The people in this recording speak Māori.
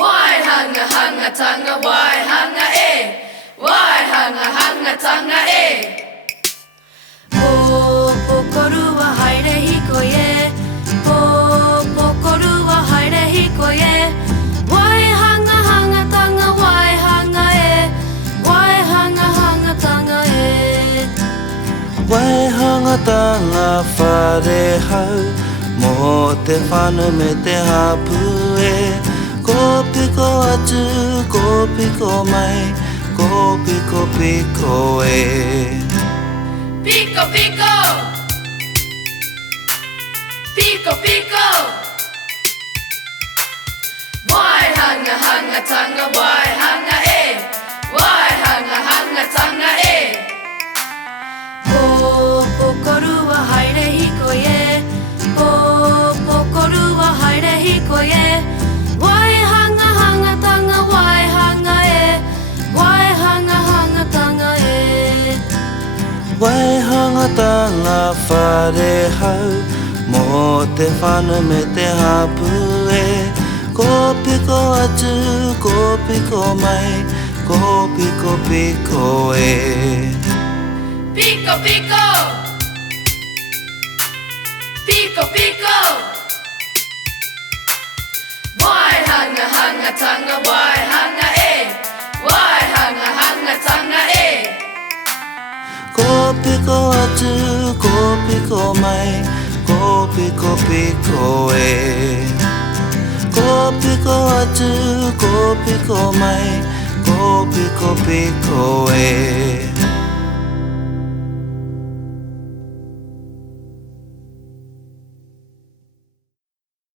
Why hanga hanga tanga, why hanga eh? Why hanga hanga tanga eh? Pokoru wa haire hiko ye. Pokoru wa haire hiko ye. Why hanga hanga tanga, why hanga eh? Why hanga hanga tanga eh? Why hanga tanga whare hau mo te whanu me te hapu e. Ko piko atu, ko piko mai, ko piko piko e. Pico pico, pico pico. Why hanga hanga tanga, why hanga eh? Why hanga hanga tanga eh? Pokoru wa haire hiko ye. Pokoru wa haire hiko ye. Why hanga hanga tanga, why hanga eh? Why hanga hanga tanga eh? Wai hanga tanga whare hau mo te whanu me te hapu e. Ko piko atu, ko piko mai, ko piko piko e. Pico pico, pico pico. Why hanga hanga tanga, why hanga eh? Why hanga hanga tanga eh? Ko piko atu, ko piko mai, ko piko piko e. Ko piko atu, ko piko mai, ko piko piko e.